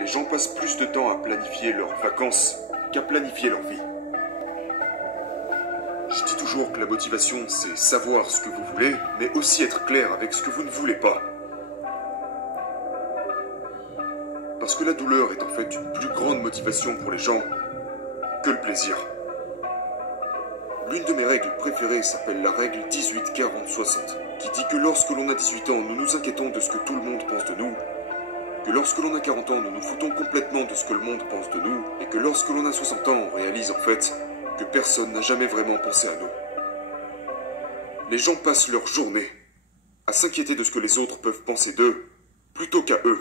les gens passent plus de temps à planifier leurs vacances qu'à planifier leur vie. Je dis toujours que la motivation, c'est savoir ce que vous voulez, mais aussi être clair avec ce que vous ne voulez pas. Parce que la douleur est en fait une plus grande motivation pour les gens que le plaisir. L'une de mes règles préférées s'appelle la règle 18-40-60, qui dit que lorsque l'on a 18 ans, nous nous inquiétons de ce que tout le monde pense de nous, que lorsque l'on a 40 ans, nous nous foutons complètement de ce que le monde pense de nous, et que lorsque l'on a 60 ans, on réalise en fait que personne n'a jamais vraiment pensé à nous. Les gens passent leur journée à s'inquiéter de ce que les autres peuvent penser d'eux, plutôt qu'à eux.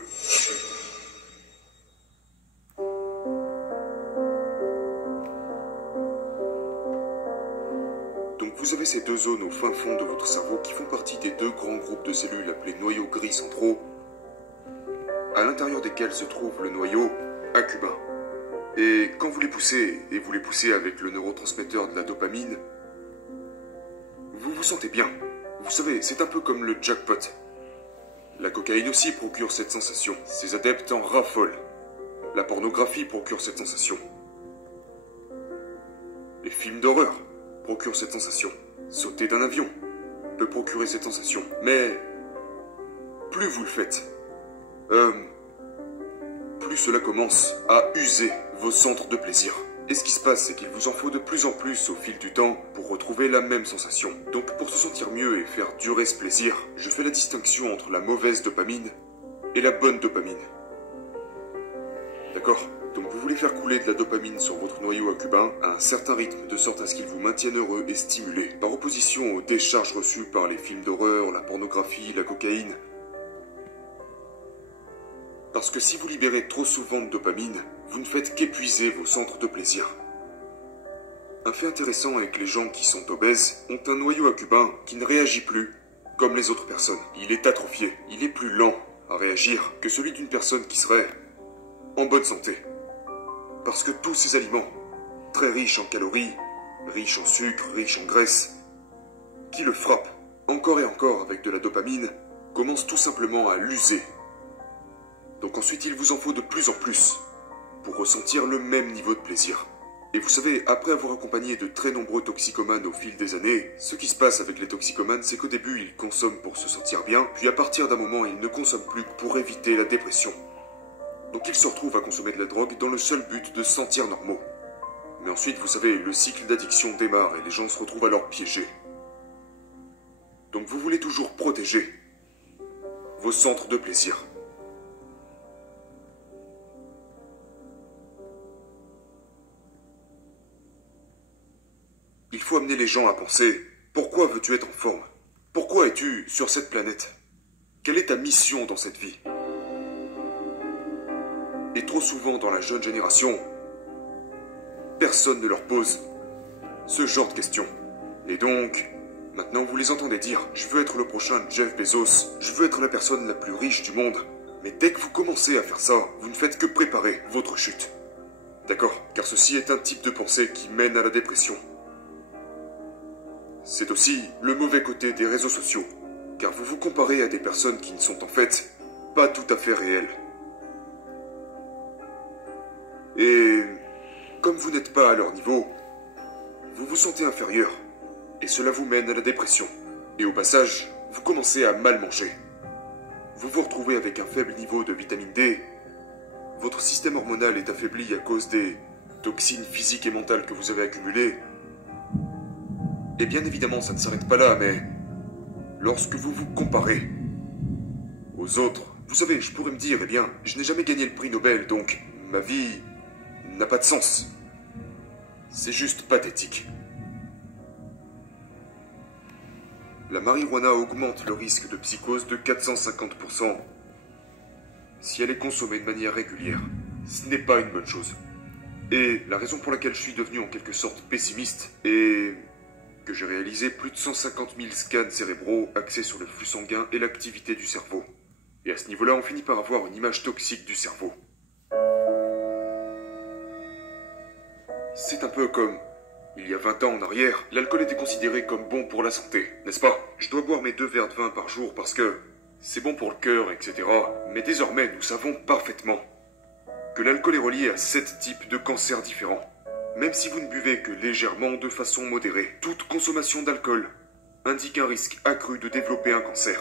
Donc vous avez ces deux zones au fin fond de votre cerveau qui font partie des deux grands groupes de cellules appelés noyaux gris centraux, à l'intérieur desquels se trouve le noyau accubain. Et quand vous les poussez, et vous les poussez avec le neurotransmetteur de la dopamine, vous vous sentez bien. Vous savez, c'est un peu comme le jackpot. La cocaïne aussi procure cette sensation. Ses adeptes en raffolent. La pornographie procure cette sensation. Les films d'horreur procurent cette sensation. Sauter d'un avion peut procurer cette sensation. Mais plus vous le faites, plus cela commence à user vos centres de plaisir. Et ce qui se passe, c'est qu'il vous en faut de plus en plus au fil du temps pour retrouver la même sensation. Donc pour se sentir mieux et faire durer ce plaisir, je fais la distinction entre la mauvaise dopamine et la bonne dopamine. D'accord? Donc vous voulez faire couler de la dopamine sur votre noyau accubain à un certain rythme, de sorte à ce qu'il vous maintienne heureux et stimulé, par opposition aux décharges reçues par les films d'horreur, la pornographie, la cocaïne. Parce que si vous libérez trop souvent de dopamine, vous ne faites qu'épuiser vos centres de plaisir. Un fait intéressant est que les gens qui sont obèses ont un noyau accubain qui ne réagit plus comme les autres personnes. Il est atrophié, il est plus lent à réagir que celui d'une personne qui serait en bonne santé. Parce que tous ces aliments, très riches en calories, riches en sucre, riches en graisse, qui le frappent encore et encore avec de la dopamine, commencent tout simplement à l'user. Donc ensuite, il vous en faut de plus en plus pour ressentir le même niveau de plaisir. Et vous savez, après avoir accompagné de très nombreux toxicomanes au fil des années, ce qui se passe avec les toxicomanes, c'est qu'au début, ils consomment pour se sentir bien, puis à partir d'un moment, ils ne consomment plus que pour éviter la dépression. Donc ils se retrouvent à consommer de la drogue dans le seul but de se sentir normaux. Mais ensuite, vous savez, le cycle d'addiction démarre et les gens se retrouvent alors piégés. Donc vous voulez toujours protéger vos centres de plaisir. Il faut amener les gens à penser, pourquoi veux-tu être en forme? Pourquoi es-tu sur cette planète? Quelle est ta mission dans cette vie? Et trop souvent dans la jeune génération, personne ne leur pose ce genre de questions. Et donc, maintenant vous les entendez dire, je veux être le prochain Jeff Bezos, je veux être la personne la plus riche du monde. Mais dès que vous commencez à faire ça, vous ne faites que préparer votre chute. D'accord? Car ceci est un type de pensée qui mène à la dépression. C'est aussi le mauvais côté des réseaux sociaux, car vous vous comparez à des personnes qui ne sont en fait pas tout à fait réelles. Et comme vous n'êtes pas à leur niveau, vous vous sentez inférieur, et cela vous mène à la dépression. Et au passage, vous commencez à mal manger. Vous vous retrouvez avec un faible niveau de vitamine D, votre système hormonal est affaibli à cause des toxines physiques et mentales que vous avez accumulées. Et bien évidemment, ça ne s'arrête pas là, mais lorsque vous vous comparez aux autres, vous savez, je pourrais me dire, eh bien, je n'ai jamais gagné le prix Nobel, donc ma vie n'a pas de sens. C'est juste pathétique. La marijuana augmente le risque de psychose de 450% si elle est consommée de manière régulière. Ce n'est pas une bonne chose. Et la raison pour laquelle je suis devenu en quelque sorte pessimiste est que j'ai réalisé plus de 150 000 scans cérébraux axés sur le flux sanguin et l'activité du cerveau. Et à ce niveau-là, on finit par avoir une image toxique du cerveau. C'est un peu comme il y a 20 ans en arrière, l'alcool était considéré comme bon pour la santé, n'est-ce pas? Je dois boire mes 2 verres de vin par jour parce que c'est bon pour le cœur, etc. Mais désormais, nous savons parfaitement que l'alcool est relié à 7 types de cancers différents. Même si vous ne buvez que légèrement de façon modérée, toute consommation d'alcool indique un risque accru de développer un cancer.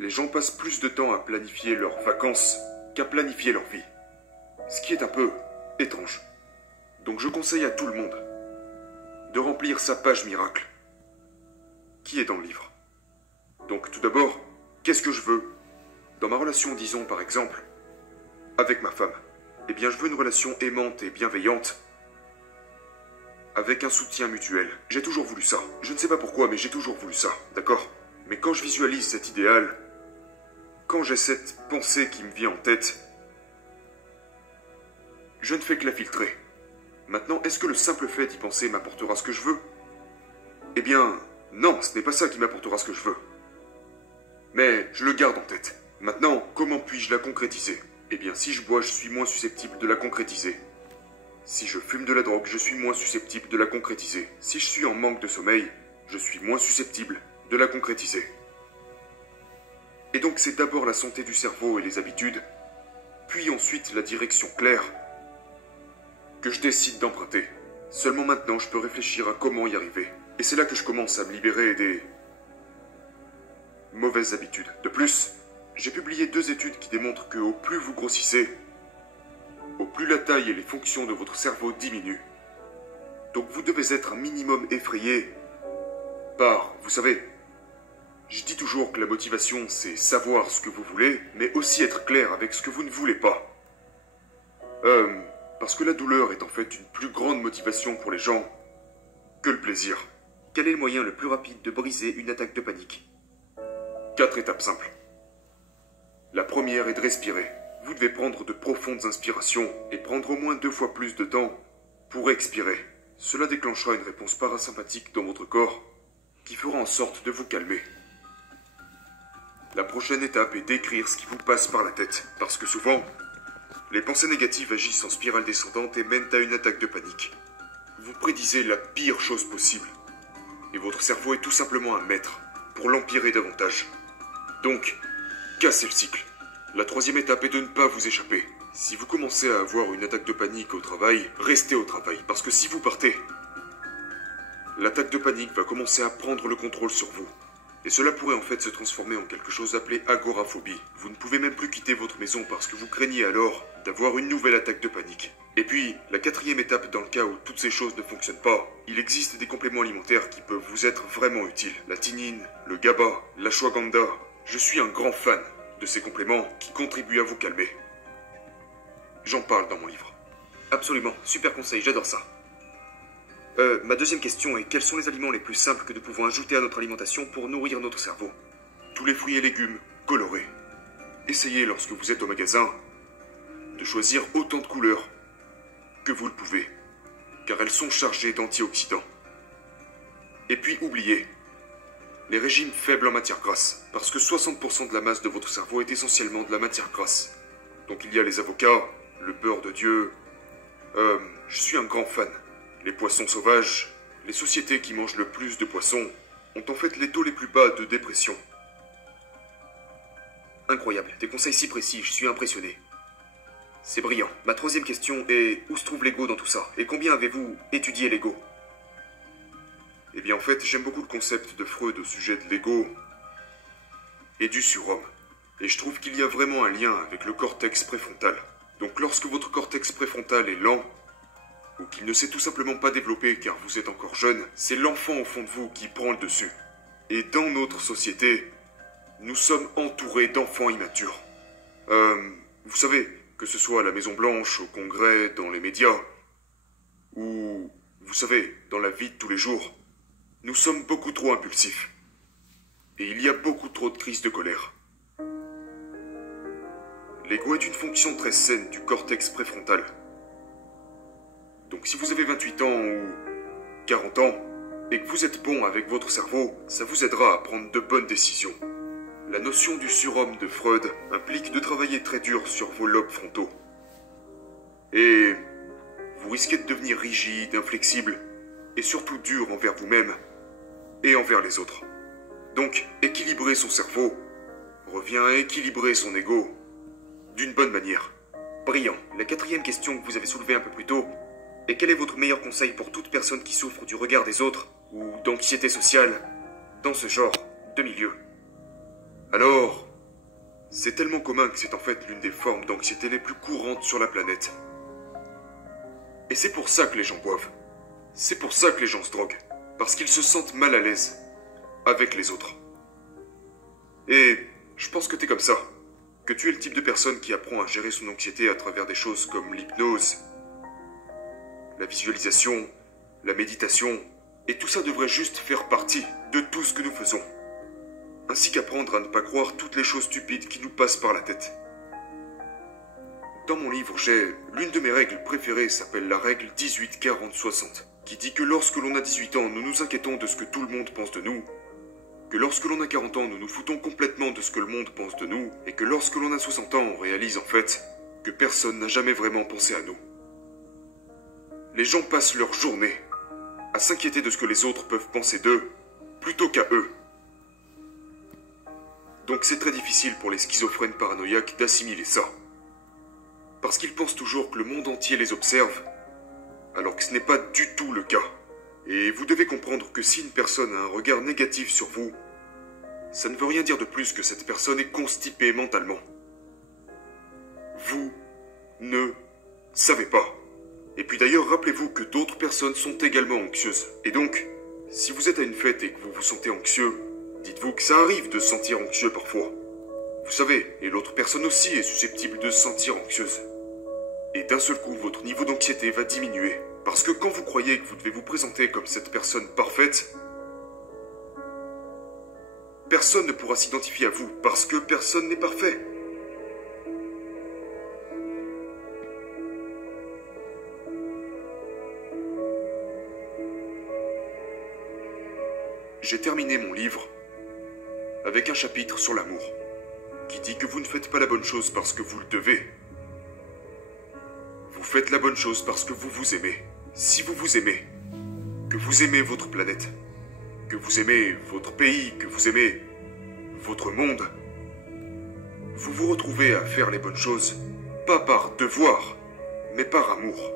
Les gens passent plus de temps à planifier leurs vacances qu'à planifier leur vie. Ce qui est un peu étrange. Donc je conseille à tout le monde de remplir sa page miracle, qui est dans le livre. Donc tout d'abord, qu'est-ce que je veux? Dans ma relation, disons par exemple, avec ma femme, eh bien je veux une relation aimante et bienveillante, avec un soutien mutuel. J'ai toujours voulu ça. Je ne sais pas pourquoi, mais j'ai toujours voulu ça, d'accord? Mais quand je visualise cet idéal, quand j'ai cette pensée qui me vient en tête, je ne fais que la filtrer. Maintenant, est-ce que le simple fait d'y penser m'apportera ce que je veux? Eh bien, non, ce n'est pas ça qui m'apportera ce que je veux. Mais je le garde en tête. Maintenant, comment puis-je la concrétiser? Eh bien, si je bois, je suis moins susceptible de la concrétiser. Si je fume de la drogue, je suis moins susceptible de la concrétiser. Si je suis en manque de sommeil, je suis moins susceptible de la concrétiser. Et donc c'est d'abord la santé du cerveau et les habitudes, puis ensuite la direction claire que je décide d'emprunter. Seulement maintenant, je peux réfléchir à comment y arriver. Et c'est là que je commence à me libérer des mauvaises habitudes. De plus, j'ai publié 2 études qui démontrent que au plus vous grossissez, au plus la taille et les fonctions de votre cerveau diminuent. Donc vous devez être un minimum effrayé par, vous savez, je dis toujours que la motivation, c'est savoir ce que vous voulez, mais aussi être clair avec ce que vous ne voulez pas. Parce que la douleur est en fait une plus grande motivation pour les gens que le plaisir. Quel est le moyen le plus rapide de briser une attaque de panique? 4 étapes simples. La première est de respirer. Vous devez prendre de profondes inspirations et prendre au moins 2 fois plus de temps pour expirer. Cela déclenchera une réponse parasympathique dans votre corps qui fera en sorte de vous calmer. La prochaine étape est d'écrire ce qui vous passe par la tête, parce que souvent, les pensées négatives agissent en spirale descendante et mènent à une attaque de panique. Vous prédisez la pire chose possible, et votre cerveau est tout simplement un maître pour l'empirer davantage. Donc, cassez le cycle. La 3e étape est de ne pas vous échapper. Si vous commencez à avoir une attaque de panique au travail, restez au travail, parce que si vous partez, l'attaque de panique va commencer à prendre le contrôle sur vous. Et cela pourrait en fait se transformer en quelque chose appelé agoraphobie. Vous ne pouvez même plus quitter votre maison parce que vous craignez alors d'avoir une nouvelle attaque de panique. Et puis, la 4e étape dans le cas où toutes ces choses ne fonctionnent pas, il existe des compléments alimentaires qui peuvent vous être vraiment utiles. La thinine, le GABA, l'ashwagandha. Je suis un grand fan de ces compléments qui contribuent à vous calmer. J'en parle dans mon livre. Absolument, super conseil, j'adore ça. Ma 2e question est, quels sont les aliments les plus simples que nous pouvons ajouter à notre alimentation pour nourrir notre cerveau? Tous les fruits et légumes colorés. Essayez lorsque vous êtes au magasin de choisir autant de couleurs que vous le pouvez, car elles sont chargées d'antioxydants. Et puis oubliez les régimes faibles en matière grasse, parce que 60% de la masse de votre cerveau est essentiellement de la matière grasse. Donc il y a les avocats, le beurre de Dieu. Je suis un grand fan. Les poissons sauvages, les sociétés qui mangent le plus de poissons, ont en fait les taux les plus bas de dépression. Incroyable, des conseils si précis, je suis impressionné. C'est brillant. Ma 3e question est, où se trouve l'ego dans tout ça? Et combien avez-vous étudié l'ego? Eh bien en fait, j'aime beaucoup le concept de Freud au sujet de l'ego et du surhomme. Et je trouve qu'il y a vraiment un lien avec le cortex préfrontal. Donc lorsque votre cortex préfrontal est lent, ou qu'il ne s'est tout simplement pas développé car vous êtes encore jeune, c'est l'enfant au fond de vous qui prend le dessus. Et dans notre société, nous sommes entourés d'enfants immatures. Vous savez, que ce soit à la Maison Blanche, au Congrès, dans les médias, ou, vous savez, dans la vie de tous les jours, nous sommes beaucoup trop impulsifs. Et il y a beaucoup trop de crises de colère. L'ego est une fonction très saine du cortex préfrontal. Donc si vous avez 28 ans ou 40 ans, et que vous êtes bon avec votre cerveau, ça vous aidera à prendre de bonnes décisions. La notion du surhomme de Freud implique de travailler très dur sur vos lobes frontaux. Et vous risquez de devenir rigide, inflexible, et surtout dur envers vous-même, et envers les autres. Donc, équilibrer son cerveau revient à équilibrer son ego d'une bonne manière. Brillant. La quatrième question que vous avez soulevée un peu plus tôt est quel est votre meilleur conseil pour toute personne qui souffre du regard des autres ou d'anxiété sociale dans ce genre de milieu? Alors, c'est tellement commun que c'est en fait l'une des formes d'anxiété les plus courantes sur la planète. Et c'est pour ça que les gens boivent. C'est pour ça que les gens se droguent. Parce qu'ils se sentent mal à l'aise avec les autres. Et je pense que t'es comme ça. Que tu es le type de personne qui apprend à gérer son anxiété à travers des choses comme l'hypnose, la visualisation, la méditation, et tout ça devrait juste faire partie de tout ce que nous faisons. Ainsi qu'apprendre à ne pas croire toutes les choses stupides qui nous passent par la tête. Dans mon livre, l'une de mes règles préférées s'appelle la règle 18-40-60, qui dit que lorsque l'on a 18 ans, nous nous inquiétons de ce que tout le monde pense de nous, que lorsque l'on a 40 ans, nous nous foutons complètement de ce que le monde pense de nous, et que lorsque l'on a 60 ans, on réalise en fait que personne n'a jamais vraiment pensé à nous. Les gens passent leur journée à s'inquiéter de ce que les autres peuvent penser d'eux, plutôt qu'à eux. Donc c'est très difficile pour les schizophrènes paranoïaques d'assimiler ça. Parce qu'ils pensent toujours que le monde entier les observe, alors que ce n'est pas du tout le cas. Et vous devez comprendre que si une personne a un regard négatif sur vous, ça ne veut rien dire de plus que cette personne est constipée mentalement. Vous ne savez pas. Et puis d'ailleurs, rappelez-vous que d'autres personnes sont également anxieuses. Et donc, si vous êtes à une fête et que vous vous sentez anxieux, dites-vous que ça arrive de se sentir anxieux parfois. Vous savez, et l'autre personne aussi est susceptible de se sentir anxieuse. Et d'un seul coup, votre niveau d'anxiété va diminuer. Parce que quand vous croyez que vous devez vous présenter comme cette personne parfaite, personne ne pourra s'identifier à vous, parce que personne n'est parfait. J'ai terminé mon livre avec un chapitre sur l'amour, qui dit que vous ne faites pas la bonne chose parce que vous le devez. Vous faites la bonne chose parce que vous vous aimez. Si vous vous aimez, que vous aimez votre planète, que vous aimez votre pays, que vous aimez votre monde, vous vous retrouvez à faire les bonnes choses, pas par devoir, mais par amour.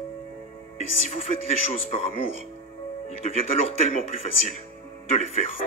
Et si vous faites les choses par amour, il devient alors tellement plus facile de les faire.